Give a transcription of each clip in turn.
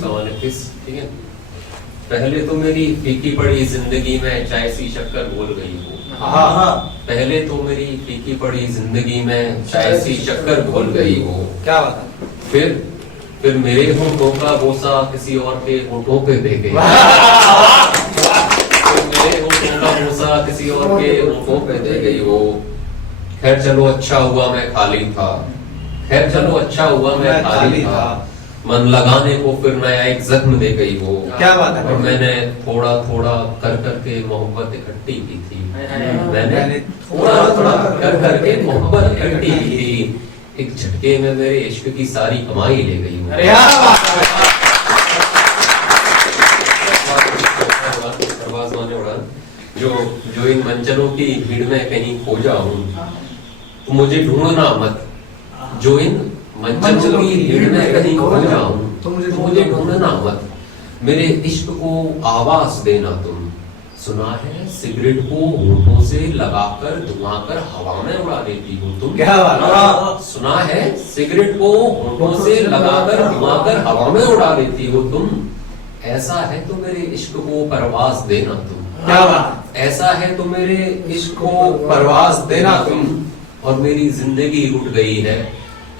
ठीक है। पहले तो मेरी फीकी पड़ी जिंदगी में चाय सी शक्कर घोल गई हो। पहले तो मेरी फीकी पड़ी जिंदगी में चाय सी शक्कर घोल गई हो। क्या बात है। फिर मेरे होठों का बोसा किसी और के होठों पे दे गई। मेरे होठों का बोसा किसी और के होठों पे दे गई हो। खैर चलो अच्छा हुआ मैं खाली था। खैर चलो अच्छा हुआ मैं खाली था। मन लगाने को फिर नया एक जख्म दे गई हो। क्या बात है। और मैंने थोड़ा थोड़ा कर करके मोहब्बत इकट्ठी की थी। मैंने थोड़ा थोड़ा कर करके मोहब्बत इकट्ठी की थी। एक झटके में मेरे इश्क की सारी कमाई ले गई हो। जो इन मंचलों की भीड़ में कहीं खो जाऊं तो मुझे ढूंढना मत। जो इन मंचलों की भीड़ में कहीं खो जाऊं तो मुझे ढूंढना मत। मेरे इश्क को आवाज देना तुम। सुना है सिगरेट को होठों से लगाकर धुआं कर हवा में उड़ा देती हो तुम। क्या बात। सुना है सिगरेट को होठों से लगाकर धुआं कर हवा में उड़ा देती हो तुम। ऐसा है तो मेरे इश्क को परवाज देना तुम। क्या बात। ऐसा है तो मेरे इश्क को परवाज देना तुम। और मेरी जिंदगी रुट गई है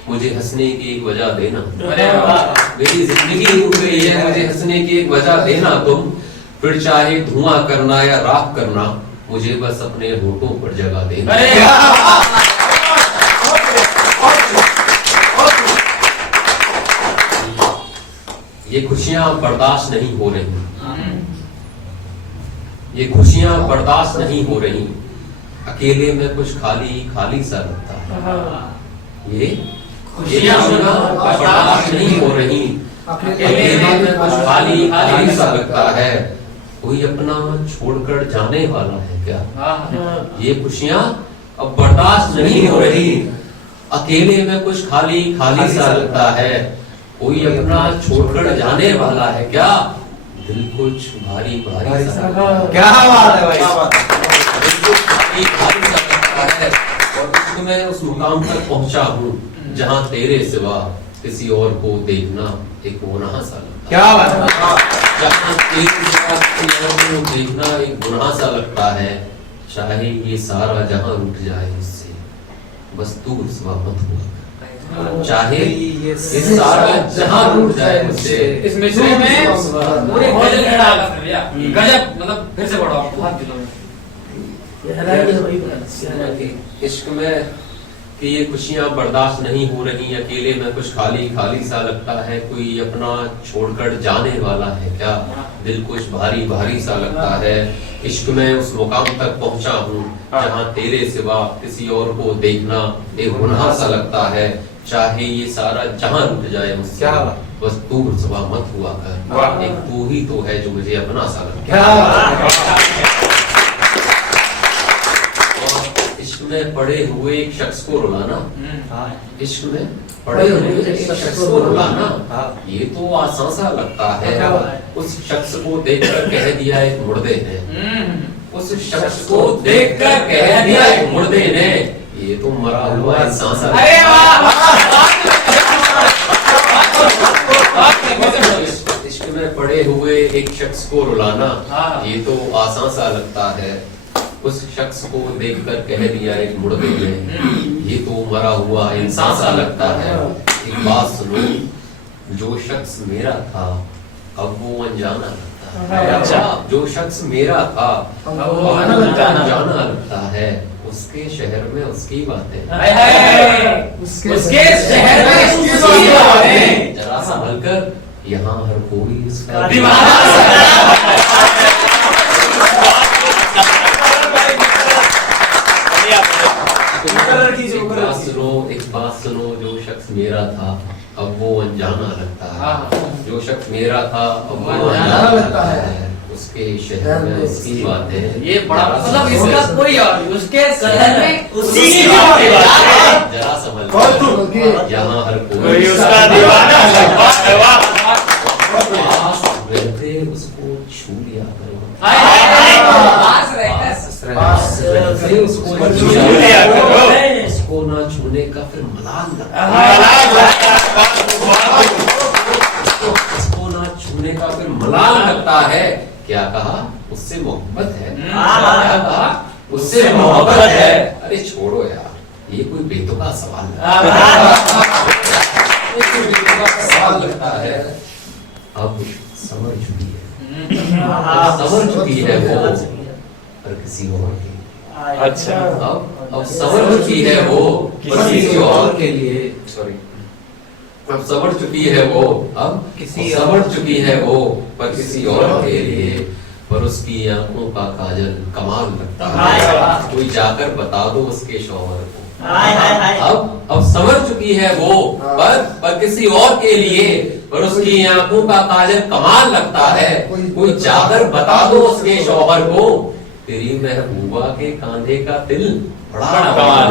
मुझे हंसने की एक वजह देना। मेरी जिंदगी रुट गई है मुझे हंसने की एक वजह देना तुम। फिर चाहे धुआं करना या राख करना मुझे बस अपने होठों पर जगह देना। ये खुशियां बर्दाश्त नहीं हो रही। ये खुशियां बर्दाश्त नहीं हो रही। अकेले में कुछ खाली खाली सा लगता है। ये खुशियां बर्दाश्त नहीं हो रही। अकेले में कुछ खाली खाली सा लगता है। कोई अपना छोड़कर जाने वाला है क्या। ये खुशियां अब बर्दाश्त नहीं हो रही। अकेले में कुछ खाली खाली सा लगता है। कोई अपना छोड़कर जाने वाला है क्या। दिल कुछ भारी भारी सा। क्या बात है भाई। दिल कुछ भारी भारी सा लगता है। और मैं उस मुकाम तक पहुंचा हूँ जहाँ तेरे सिवा किसी और को देखना एक गुनाह सा लगता है। क्या बात है। जहाँ तेरे सिवा किसी और को देखना एक गुनाह सा लगता है। चाहे ये सारा जहां उठ जाए मुझसे बस तू रुसवा मत हुआ। चाहे ये सारा जहां उठ जाए मुझसे। इस मिसरे में पूरे गजल खड़ा कर दिया। गजब मतलब फिर से पढ़ो आप बहुत दिलों में। इश्क में कि ये खुशियां बर्दाश्त नहीं हो रही। अकेले में कुछ खाली खाली सा लगता है। कोई अपना छोड़कर जाने वाला है क्या। दिल कुछ भारी भारी सा लगता है। इश्क में उस मुकाम तक पहुंचा हूँ जहाँ तेरे सिवा किसी और को देखना एक गुनाह सा लगता है। चाहे ये सारा जहां लुट जाए मुझसे बस तू रुसवा मत हुआ कर। एक तू ही तो है जो मुझे अपना सा लगता है। इश्क में पड़े हुए एक शख्स को रुलाना। इश्क में पड़े हुए एक शख्स को रुलाना ये तो आसान सा लगता है। उस शख्स को देखकर कह दिया एक मुर्दे ने। उस शख्स को देखकर कह दिया एक मुर्दे ने ये तो मरा हुआ इंसान सा। इश्क में पड़े हुए एक शख्स को रुलाना ये तो आसान सा लगता है। उस शख्स को देखकर कह दिया एक मुर्दे ने ये तो मरा हुआ इंसान सा लगता है। एक बात सुनो जो शख्स मेरा था अब वो अनजाना लगता है। अच्छा जो शख्स मेरा था अब वो अनजाना लगता है। उसके शहर में उसकी बातें। उसके शहर में उसकी बातें। जरा संभल कर यहाँ हर कोई उसका एक बात सुनो जो शख्स मेरा था अब वो अनजाना लगता है। जो शख्स मेरा था अब वो अनजाना लगता है। उसके शहर में उसकी बातें। ये बड़ा मतलब इसका कोई और उसके शहर में उसकी बातें। जरा समझ यहाँ हर कोई उसका दीवाना रहते उसको छू लिया करो। उसको छू लिया करो। उसको ना छूने का फिर मलाल लगता है। उसको ना देखने का फिर मलाल लगता है। क्या कहा? उससे मोहब्बत है। हाँ। क्या कहा? उससे मोहब्बत है। अरे छोड़ो यार, ये कोई बेतुका सवाल सवाल लगता है। अब समझ चुकी है, समझ चुकी है वो, पर किसी और के लिए। अच्छा। अब समझ चुकी है वो, पर किसी और के लिए। सॉरी, अब समझ चुकी है वो, अब समझ चुकी है वो, पर किसी और के लिए। पर उसकी आंखों का काजल कमाल लगता है। कोई जाकर बता दो उसके शौहर को। अब समझ चुकी है वो, पर किसी और के लिए। पर उसकी आंखों का काजल कमाल लगता है। कोई जाकर बता दो उसके शौहर को, तेरी महबूबा के कांधे का दिल बड़ा कमाल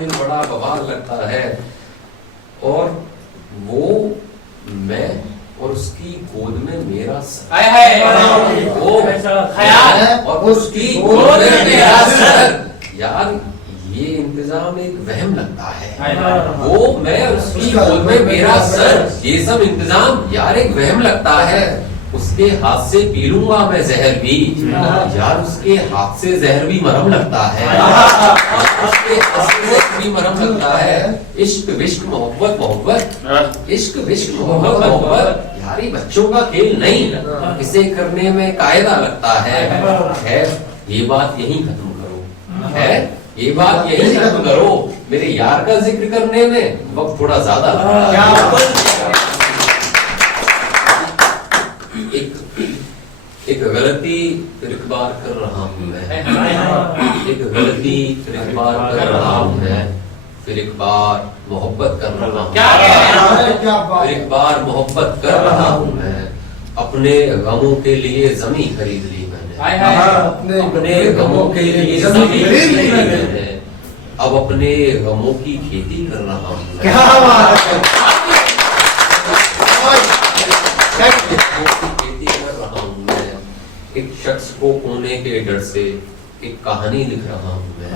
दिल बड़ा बवाल लगता है। और वो मैं और उसकी गोद में मेरा सर, वो ख्याल और उसकी गोद में मेरा सर। यार ये इंतजाम एक वहम लगता है। वो मैं और उसकी गोद में मेरा सर, ये सब इंतजाम यार एक वहम लगता है। उसके हाथ से पी लूंगा मैं जहर भी, यार उसके हाथ से जहर भी मरहम लगता है। उसके हाथ से भी मरहम लगता है। इश्क विश्क मोहब्बत मोहब्बत, इश्क विश्क मोहब्बत मोहब्बत, यार ये बच्चों का खेल नहीं, इसे करने में कायदा लगता है। ये बात यहीं खत्म करो, है ये बात यहीं खत्म करो। मेरे यार का जिक्र करने में वक्त थोड़ा ज्यादा लगता है। एक गलती फिर एक बार कर रहा हूँ मैं, एक गलती फिर एक बार कर रहा हूँ मैं, फिर एक बार मोहब्बत कर रहा हूँ, फिर एक बार मोहब्बत कर रहा हूँ मैं। अपने गमों के लिए जमीन खरीद ली मैंने, अपने गमों के लिए जमीन खरीद ली मैंने। अब अपने गमों की खेती कर रहा हूँ। क्या बात है। खेती कर रहा हूँ मैं। एक शख्स को खोने के डर से एक कहानी लिख रहा हूँ मैं।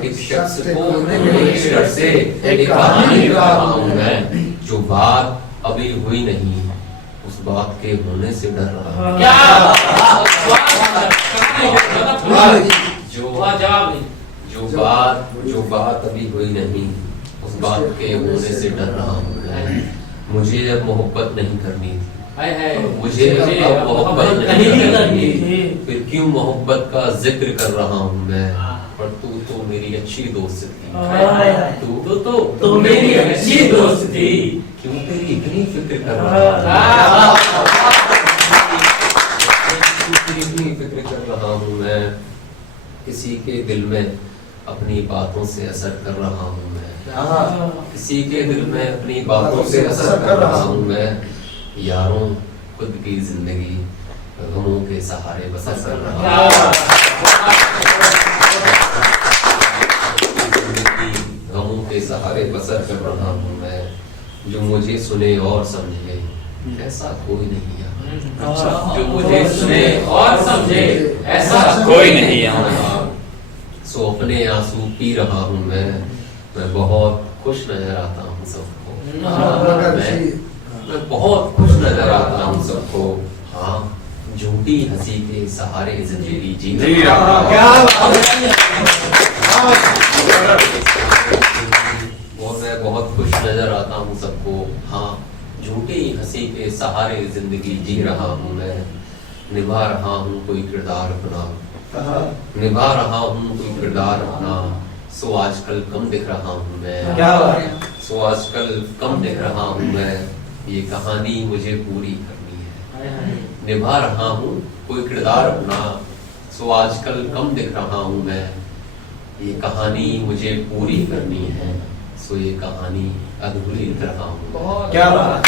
एक शख्स को खोने के डर से एक कहानी लिख रहा हूँ मैं। जो बात अभी हुई नहीं, उस बात के होने से डर रहा हूँ। जो बात अभी हुई नहीं, उस बात के होने से डर रहा हूँ मैं। मुझे अब मोहब्बत नहीं करनी थी, मुझे अब मोहब्बत नहीं करनी थी, फिर क्यों मोहब्बत का जिक्र कर रहा हूँ मैं। पर तू तो मेरी अच्छी दोस्त थी, तू तो मेरी अच्छी दोस्त थी, क्यों तेरी इतनी फिक्र कर रहा इतनी फिक्र कर रहा हूँ मैं। किसी के दिल में अपनी बातों से असर कर रहा हूँ मैं, किसी के दिल में अपनी बातों से असर कर रहा हूँ मैं। यारों खुद की जिंदगी गमों के सहारे बसर कर रहा हूँ, गमों के सहारे बसर कर रहा हूँ मैं। जो मुझे सुने और समझे ऐसा कोई नहीं यहाँ, जो मुझे सुने और समझे ऐसा कोई नहीं यहाँ। सो अपने आंसू पी रहा हूँ मैं बहुत खुश नजर आता हूँ सबको, मैं बहुत खुश नजर आता हूँ सबको। हाँ, झूठी हंसी के सहारे जिंदगी जी रहा और मैं बहुत खुश नजर आता हूँ सबको। हाँ, झूठी हंसी के सहारे जिंदगी जी रहा हूँ मैं। निभा रहा हूँ कोई किरदार अपना, निभा रहा हूँ कोई किरदार अपना। सो आजकल कम दिख रहा हूँ मैं, सो आजकल कम दिख रहा हूँ मैं। ये कहानी मुझे पूरी करनी है। निभा रहा हूँ कोई किरदार अपना, सो आजकल कम दिख रहा हूँ मैं। ये कहानी मुझे पूरी करनी है, सो ये कहानी अधूरी दिख रहा हूँ। क्या बात।